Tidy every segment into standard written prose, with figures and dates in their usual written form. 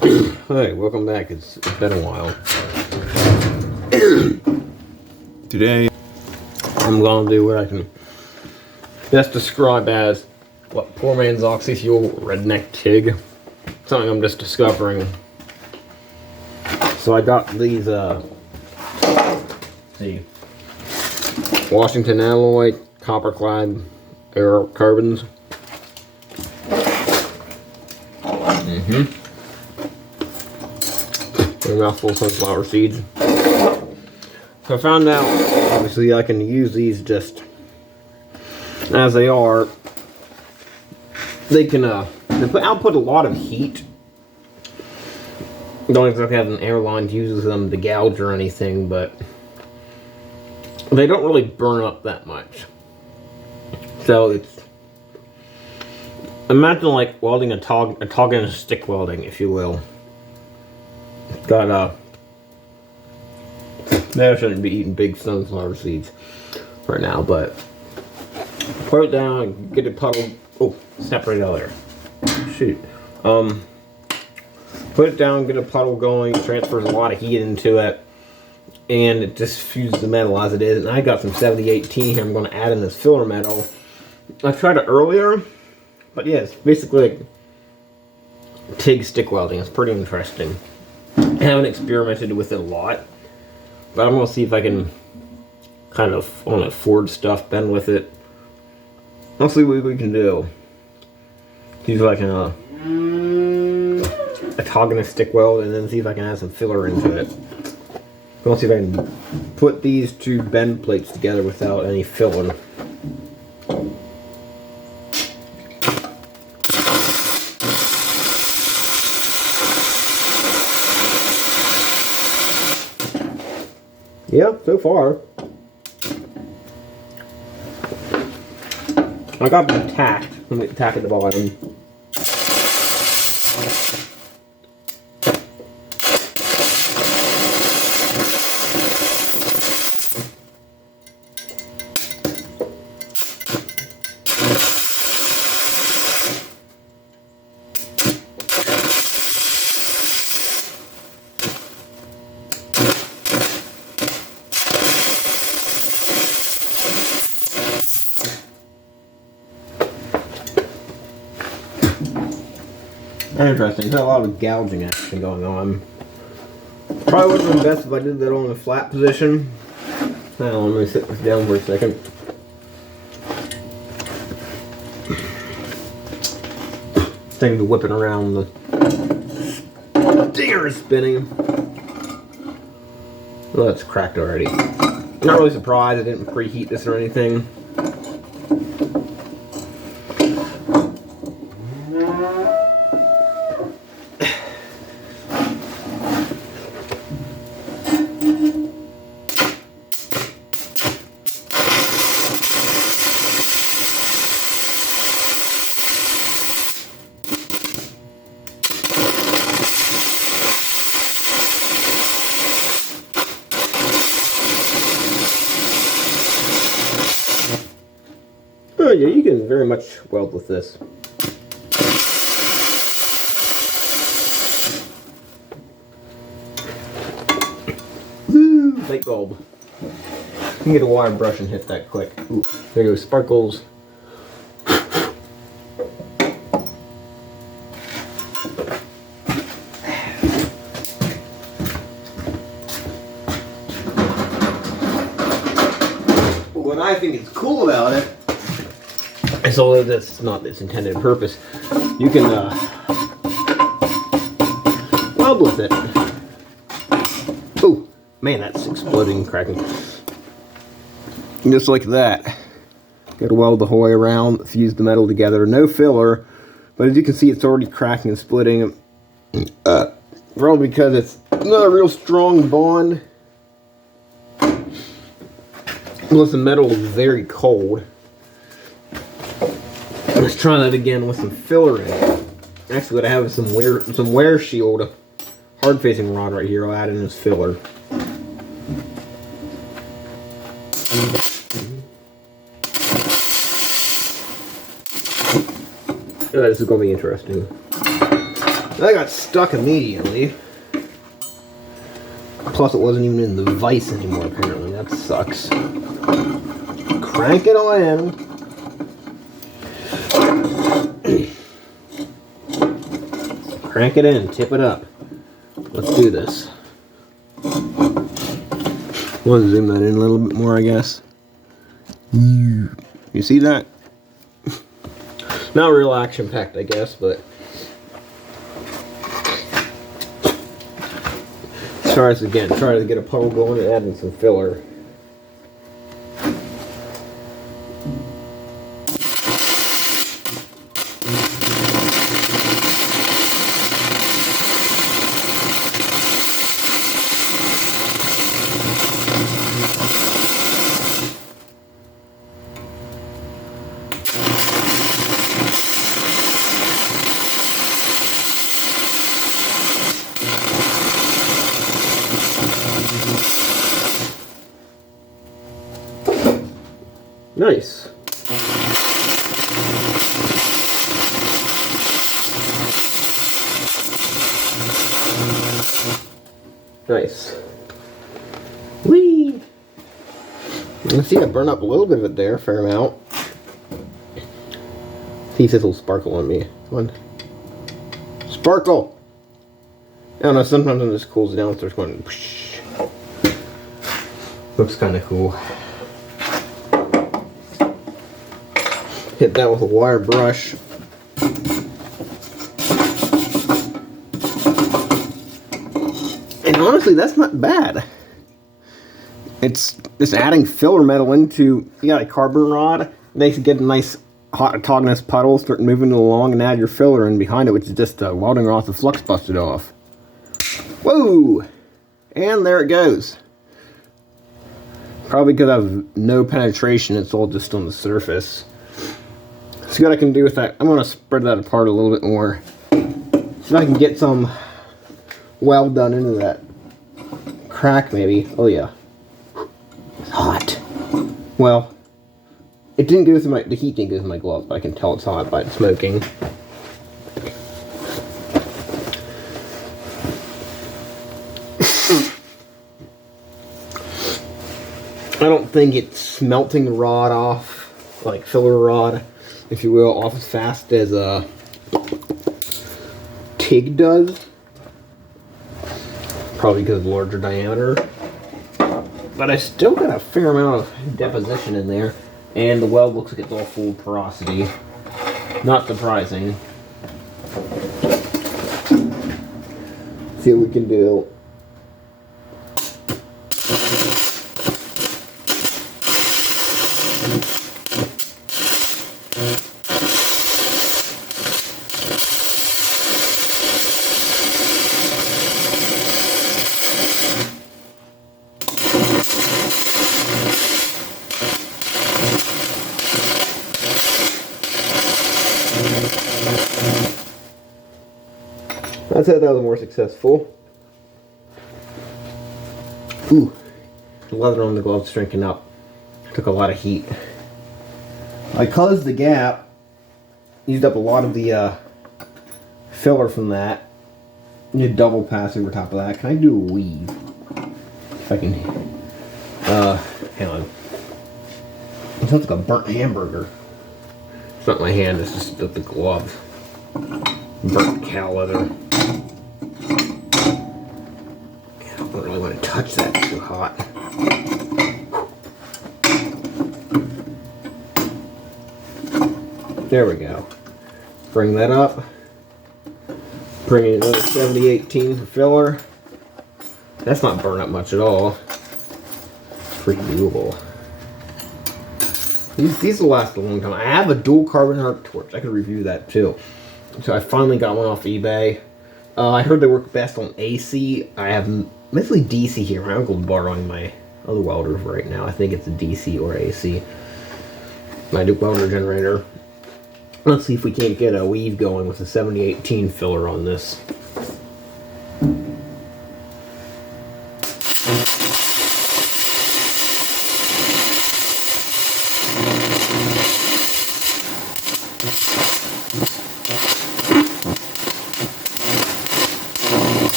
Hey, welcome back. It's been a while. Today, I'm gonna do what I can best describe as what poor man's oxy-fuel Redneck TIG. Something I'm just discovering. So I got these, see, Washington alloy copper-clad aerocarbons. A mouthful of sunflower seeds. So I found out, obviously, I can use these just as they are. They can output a lot of heat. Don't exactly have an airline to use them to gouge or anything, but they don't really burn up that much. So it's, imagine like welding a tog in a stick welding, if you will. Got maybe I shouldn't be eating big sunflower seeds right now, but put it down, get a puddle. Oh, snap right out there. Shoot. Put it down, get a puddle going, transfers a lot of heat into it, and it just fuses the metal as it is. And I got some 7018 here. I'm going to add in this filler metal. I tried it earlier, but yeah, it's basically like TIG stick welding. It's pretty interesting. I haven't experimented with it a lot, but I'm going to see if I can kind of forge stuff, bend with it. I'll see what we can do. See if I can a tog in a stick weld, and then see if I can add some filler into it. I'll see if I can put these two bend plates together without any filler. Yeah, so far. I got them tacked. Let me tack at the bottom. Interesting. There's a lot of gouging action going on. Probably would have been best if I did that on the flat position. Now let me sit this down for a second. This thing's whipping around. The stinger is spinning. Well, it's cracked already. Not really surprised I didn't preheat this or anything. Oh yeah, you can very much weld with this. Woo! Light bulb. You can get a wire brush and hit that quick. Ooh, there goes sparkles. What I think is cool about it, is although that's not its intended purpose, you can weld with it. Oh man, that's exploding and cracking. Just like that. Got to weld the whole way around, fuse the metal together. No filler, but as you can see, it's already cracking and splitting. Probably because it's not a real strong bond. Plus the metal is very cold. Let's try that again with some filler in it. Actually, what I have is some wear shield hard facing rod right here. I'll add in this filler. This is going to be interesting. That got stuck immediately. Plus it wasn't even in the vise anymore apparently. That sucks. Crank it on in. Crank it in, tip it up. Let's do this. Want to zoom that in a little bit more, I guess. You see that? Not real action packed, I guess, but try this again. Try to get a puddle going and add in some filler. Nice. Nice. Whee! You see I burned up a little bit of it there, fair amount. See if this will sparkle on me. Come on. Sparkle! I don't know, sometimes when this cools down, it starts going whoosh. Looks kind of cool. Hit that with a wire brush. And honestly, that's not bad. It's just adding filler metal into, you got a carbon rod, makes it get a nice hot autogenous puddle, start moving it along, and add your filler in behind it, which is just a welding rod with the flux busted off. Whoa! And there it goes. Probably because I have no penetration, it's all just on the surface. See what I can do with that. I'm going to spread that apart a little bit more. See if I can get some weld done into that crack maybe. Oh yeah. It's hot. Well, it didn't go through the heat didn't go through my gloves, but I can tell it's hot by it smoking. I don't think it's melting the rod off, like filler rod, if you will, off as fast as a TIG does. Probably because of the larger diameter. But I still got a fair amount of deposition in there. And the weld looks like it's all full porosity. Not surprising. See what we can do. I'd say that was more successful. Ooh, the leather on the gloves shrinking up. Took a lot of heat. I closed the gap. Used up a lot of the filler from that. Need a double pass over top of that. Can I do a weave? If I can. Hang on. It sounds like a burnt hamburger. It's not my hand, it's just the glove. Burnt cow leather. I don't really want to touch that, it's too hot. There we go. Bring that up. Bring in another 7018 for filler. That's not burn up much at all. Pretty doable. These will last a long time. I have a dual carbon arc torch. I could review that too. So I finally got one off eBay. I heard they work best on AC. I have mostly DC here. My uncle's borrowing my other welders right now. I think it's a DC or AC. My Duke welder generator. Let's see if we can't get a weave going with a 7018 filler on this.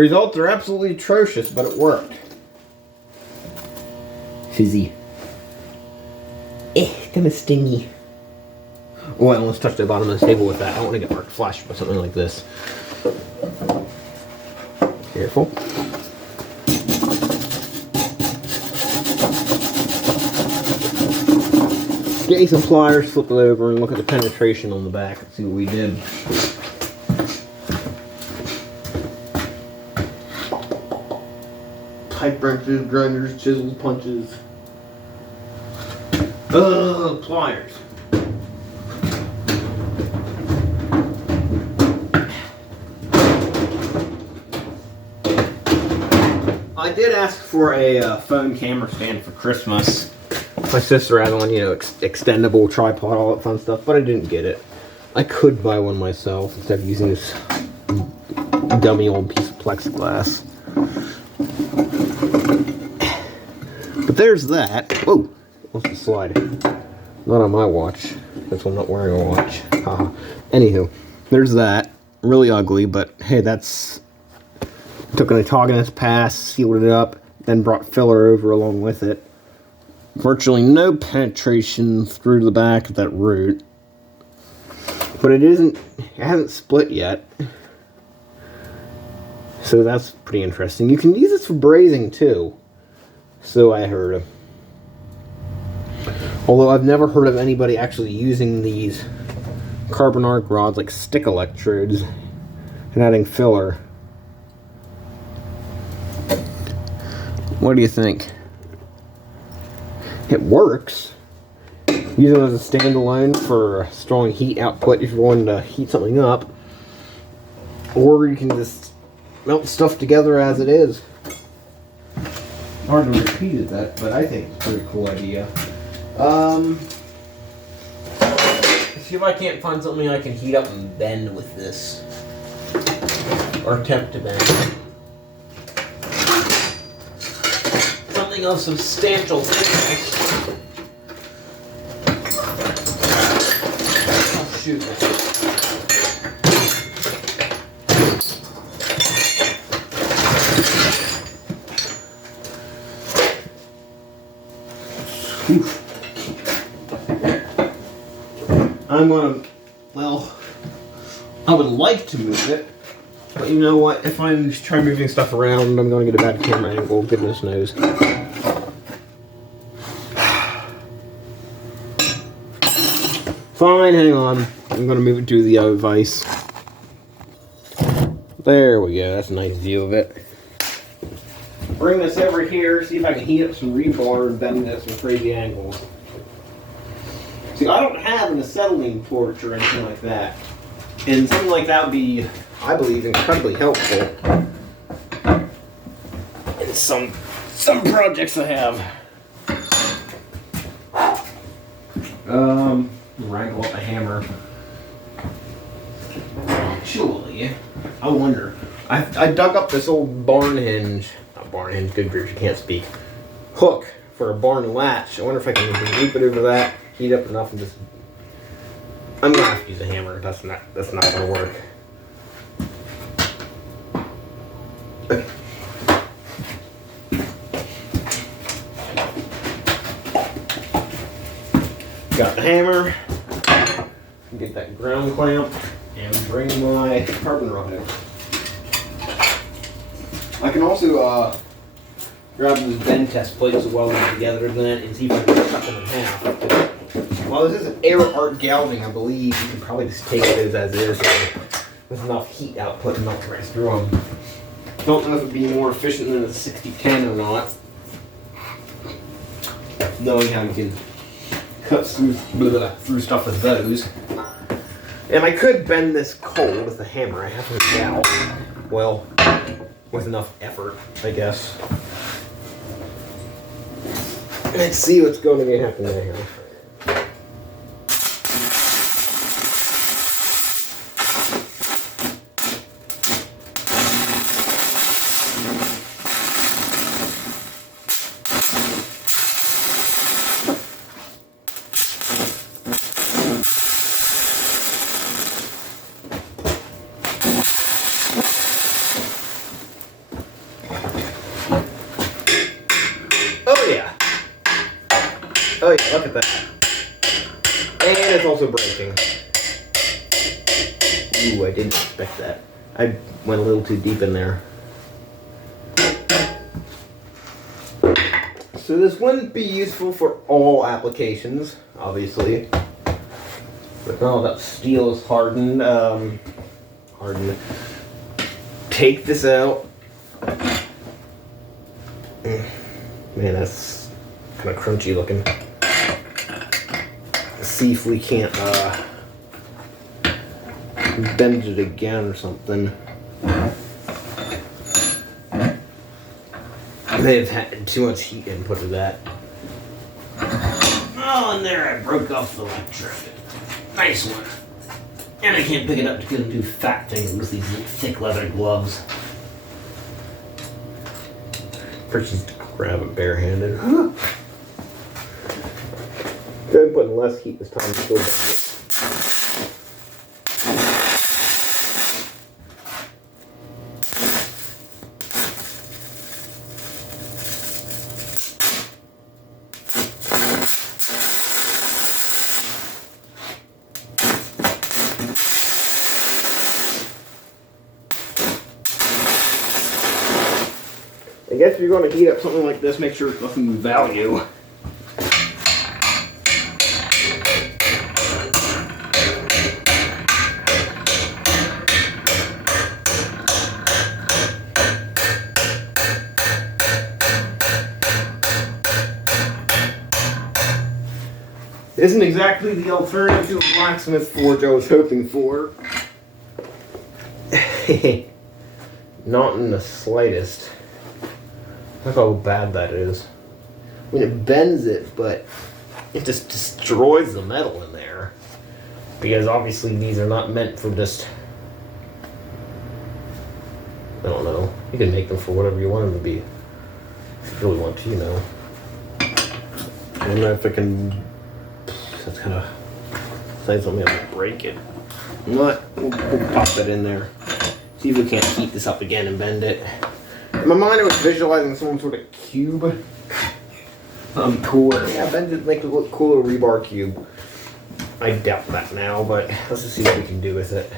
results are absolutely atrocious, but it worked. Fizzy. Kind of stingy. Oh, I almost touched the bottom of the table with that. I don't want to get arc flashed by something like this. Careful. Get you some pliers, flip it over, and look at the penetration on the back and see what we did. Pipe wrenches, grinders, chisels, punches. Pliers. I did ask for a phone camera stand for Christmas. My sister had one, you know, extendable tripod, all that fun stuff, but I didn't get it. I could buy one myself instead of using this dummy old piece of plexiglass. But there's that. Whoa, what's the slide? Not on my watch. That's why I'm not wearing a watch. Haha. Anywho, there's that. Really ugly, but hey, that's... Took an autogenous pass, sealed it up, then brought filler over along with it. Virtually no penetration through the back of that root. But it hasn't split yet. So that's pretty interesting. You can use this for brazing too. So I heard. Although I've never heard of anybody actually using these carbon arc rods like stick electrodes and adding filler. What do you think? It works. Use it as a standalone for strong heat output if you're wanting to heat something up. Or you can just melt stuff together as it is. Hard to repeat it, but I think it's a pretty cool idea. See if I can't find something I can heat up and bend with this. Or attempt to bend. Something of substantial thickness. Oh shoot. I'm gonna, well, I would like to move it, but you know what, if I try moving stuff around, I'm gonna get a bad camera angle, goodness knows. Fine, hang on, I'm gonna move it to the other vise. There we go, that's a nice view of it. Bring this over here, see if I can heat up some rebar and bend it at some crazy angles. See, I don't have an acetylene torch or anything like that. And something like that would be, I believe, incredibly helpful in some projects I have. Wrangle up a hammer. Actually, I wonder. I dug up this old barn hinge. Not barn hinge, good grief, you can't speak. Hook for a barn latch. I wonder if I can loop it over that, heat up enough, and just. I'm gonna have to use a hammer. That's not gonna work. Got the hammer. Get that ground clamp and bring my carbon rod over. I can also grab those bend test plates and weld them together then and see if I can cut them in half. While this is an air arc gouging, I believe you can probably just take it as is with enough heat output and melt right through them. Don't know if it would be more efficient than a 6010 or not. Knowing how you can cut through stuff with those. And I could bend this cold with a hammer. I have to doubt. Well, with enough effort, I guess. Let's see what's going to happen there. Oh yeah, look at that. And it's also breaking. Ooh, I didn't expect that. I went a little too deep in there. So this wouldn't be useful for all applications, obviously. But now that steel is hardened, take this out. Man, that's kind of crunchy looking. Let's see if we can't bend it again or something. They've had too much heat input to that. Oh, and there I broke off the electrode. Nice one. And I can't pick it up because I'm too fat to use these thick leather gloves. First, just grab it barehanded. Go ahead and put in less heat this time. Still bend it. I guess if you're going to heat up something like this, make sure it's nothing of value. Isn't exactly the alternative to a blacksmith forge I was hoping for. Not in the slightest. Look how bad that is. I mean, it bends it, but it just destroys the metal in there. Because obviously these are not meant for just... I don't know. You can make them for whatever you want them to be. If you really want to, you know. I don't know if I can... That's kind of... Say something I'm gonna break it. You know what? We'll pop that in there. See if we can't heat this up again and bend it. In my mind, I was visualizing some sort of cube. Cooler. Yeah, bend it, make it look cooler, rebar cube. I doubt that now, but let's just see what we can do with it.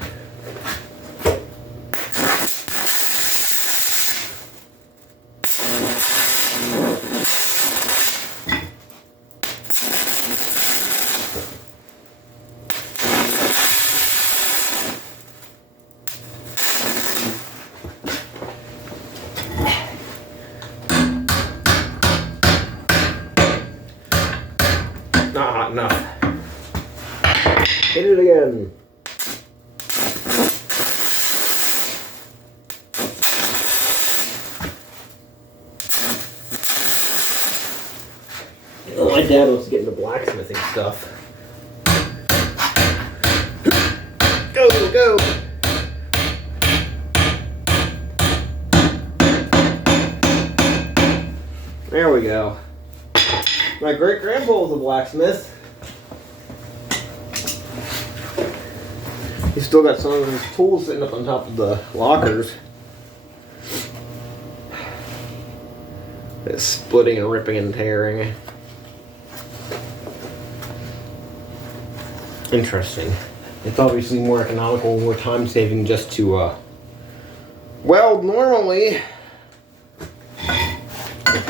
Not hot enough. Hit it again. Oh, my dad wants to get into blacksmithing stuff. Go, go! There we go. My great-grandpa was a blacksmith. He's still got some of his tools sitting up on top of the lockers. It's splitting and ripping and tearing. Interesting. It's obviously more economical, more time-saving just to, weld normally.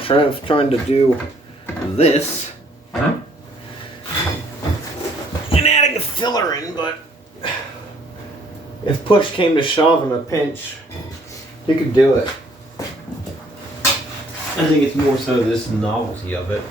Trying to do this and adding a filler in, but if push came to shove in a pinch, you could do it. I think it's more so this novelty of it.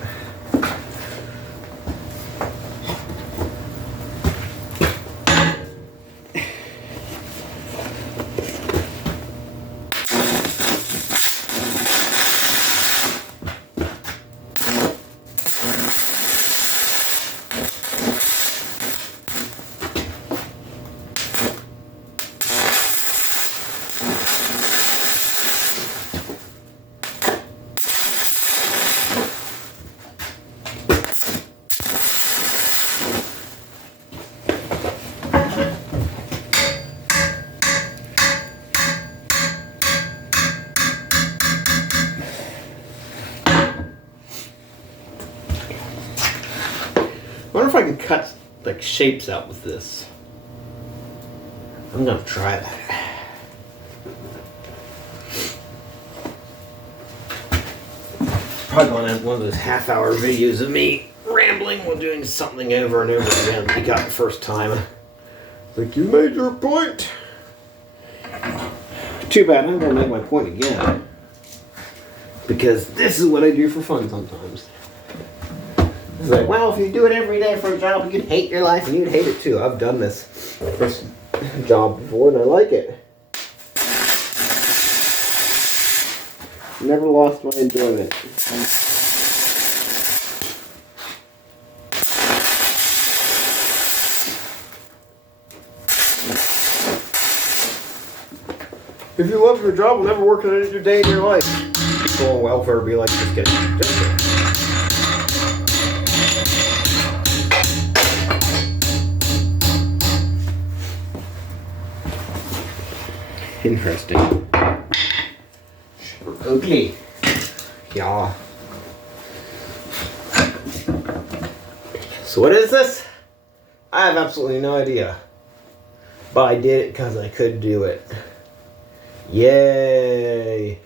if I can cut like shapes out with this. I'm gonna try that. Probably gonna have one of those half-hour videos of me rambling while doing something over and over again that you got the first time. Like, you made your point. Too bad, I'm gonna make my point again. Because this is what I do for fun sometimes. It's like, well, if you do it every day for a job, you'd hate your life and you'd hate it too. I've done this job before and I like it. Never lost my enjoyment. If you love your job, you'll never work a day in your life. People on welfare would be like, just kidding. Just kidding. Interesting. Okay. Yeah. So what is this? I have absolutely no idea. But I did it because I could do it. Yay.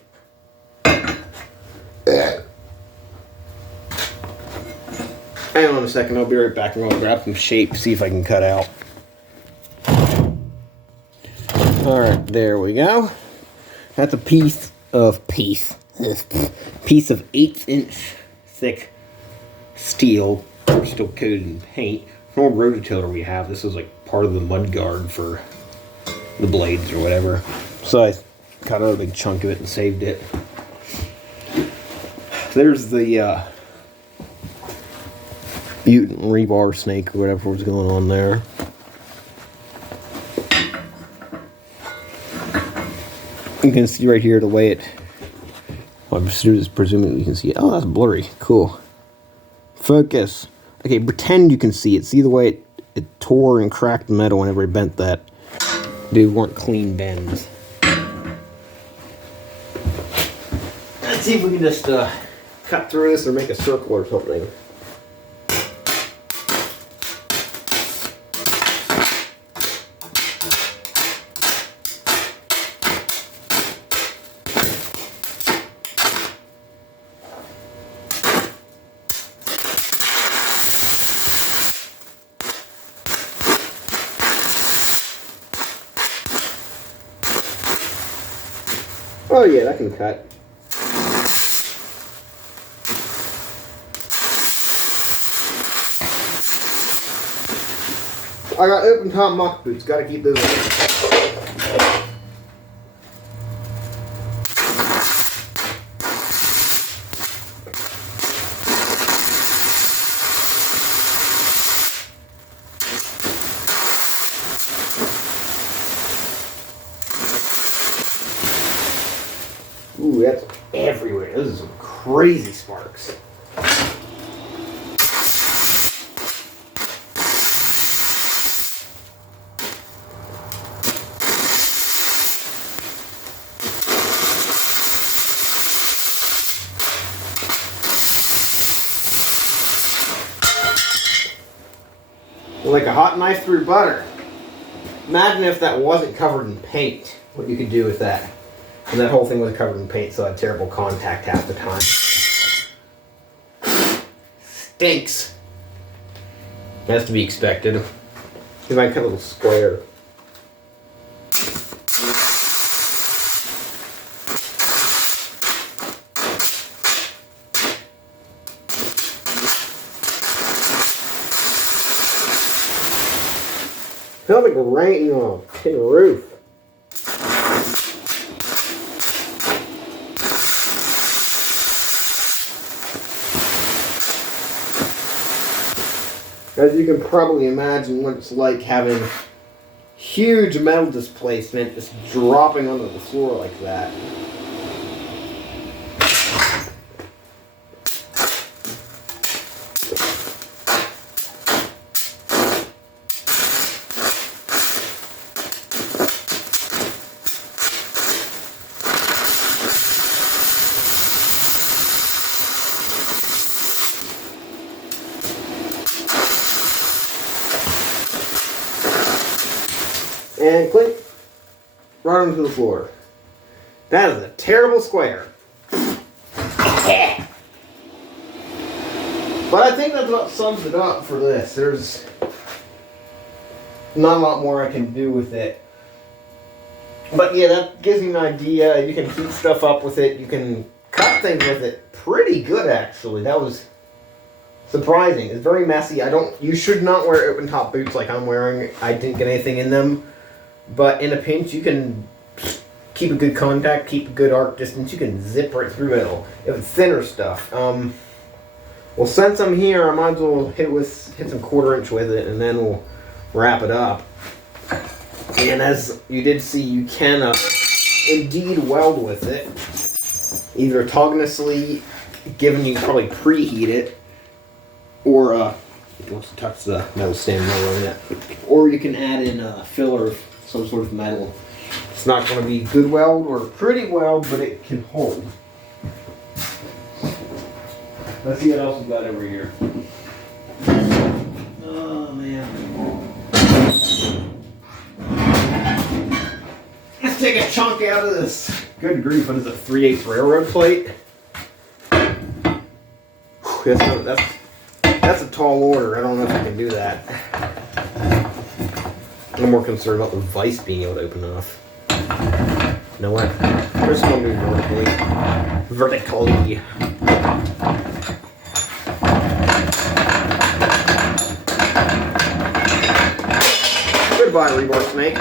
Hang on a second, I'll be right back. I'm going to grab some shape, see if I can cut out. Alright, there we go. That's a piece of 1/8" thick steel, still coated in paint. An old rototiller we have. This is like part of the mud guard for the blades or whatever. So I cut out a big chunk of it and saved it. There's the mutant rebar snake or whatever was going on there. You can see right here the way it, well, I'm just presuming you can see it. Oh, that's blurry. Cool. Focus. Okay, pretend you can see it. See the way it tore and cracked the metal whenever it bent that. They weren't clean bends. Let's see if we can just cut through this or make a circle or something. Oh yeah, that can cut. I got open top muck boots, gotta keep those on. Ooh, that's everywhere. Those are some crazy sparks. Like a hot knife through butter. Imagine if that wasn't covered in paint. What you could do with that. And that whole thing was covered in paint, so I had terrible contact half the time. Stinks. That's to be expected. You might cut a little square. Felt like raining on a tin roof. As you can probably imagine what it's like having huge metal displacement just dropping onto the floor like that. and click right onto the floor. That is a terrible square. But I think that about sums it up for this. There's not a lot more I can do with it. But yeah, that gives you an idea. You can heat stuff up with it. You can cut things with it. Pretty good, actually. That was surprising. It's very messy. You should not wear open top boots like I'm wearing. I didn't get anything in them. But in a pinch, you can keep a good contact, keep a good arc distance. You can zip right through it. If it's thinner stuff. Well, since I'm here, I might as well hit some 1/4 inch with it, and then we'll wrap it up. And as you did see, you can indeed weld with it, either autonomously, given you can probably preheat it, or once it touches the metal stand on it, or you can add in a filler of some sort of metal. It's not going to be good weld or pretty weld, but it can hold. Let's see what else we got over here. Oh man. Let's take a chunk out of this. Good grief, what is it, 3/8 railroad plate? That's a tall order. I don't know if I can do that. I'm more concerned about the vise being able to open enough. You know what? We're just going to do vertically. Goodbye, rebar snake.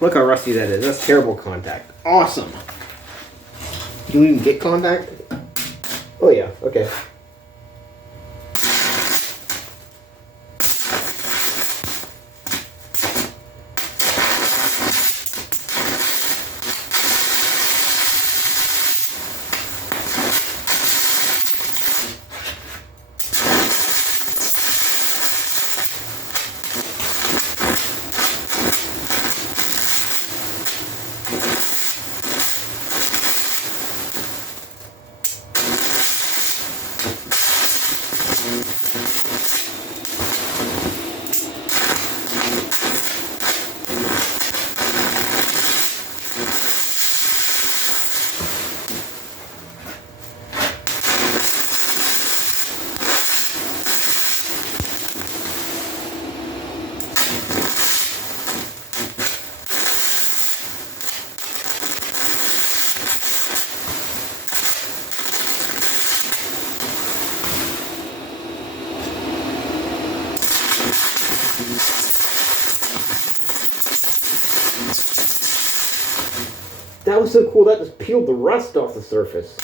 Look how rusty that is. That's terrible contact. Awesome. Do you even get contact? Oh yeah, okay. That was so cool, that just peeled the rust off the surface.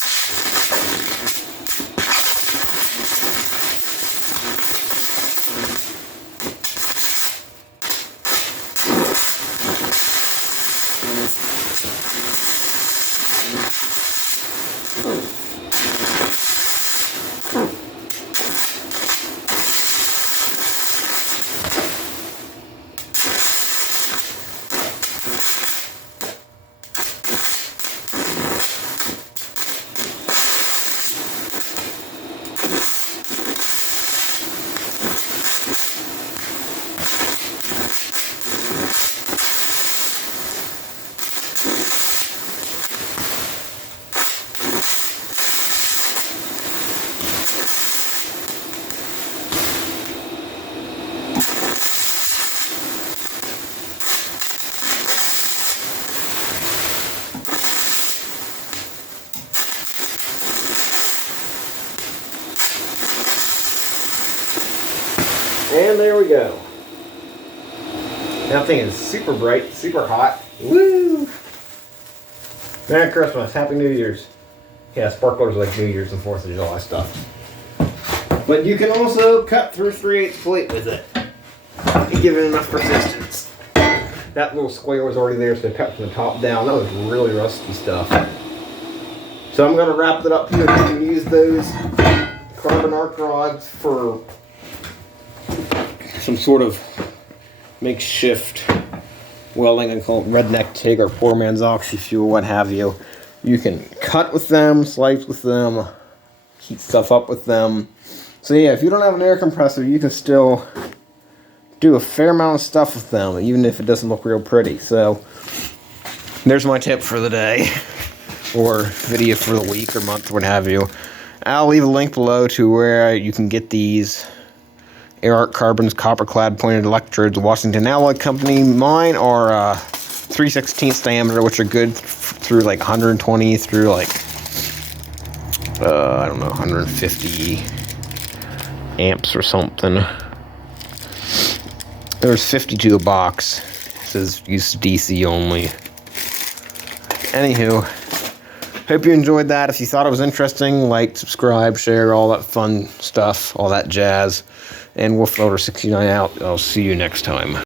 And there we go. That thing is super bright, super hot. Woo! Merry Christmas, Happy New Year's. Yeah, sparklers like New Year's and 4th of July stuff. But you can also cut through 3/8 plate with it. You give it enough resistance. That little square was already there, so I cut from the top down. That was really rusty stuff. So I'm going to wrap it up here. You can use those carbon arc rods for some sort of makeshift welding. I call it Redneck TIG or poor man's oxy fuel, what have you. You can cut with them, slice with them, heat stuff up with them. So yeah, if you don't have an air compressor, you can still do a fair amount of stuff with them, even if it doesn't look real pretty. So there's my tip for the day, or video for the week or month, what have you. I'll leave a link below to where you can get these AirArc Carbons copper clad pointed electrodes, Washington Alloy Company. Mine are 3/16 diameter, which are good through like 120 through like I don't know, 150 amps or something. There's 52 a box. It says use DC only. Anywho, hope you enjoyed that. If you thought it was interesting, like, subscribe, share, all that fun stuff, all that jazz. And Wolf Loader 69 out. I'll see you next time.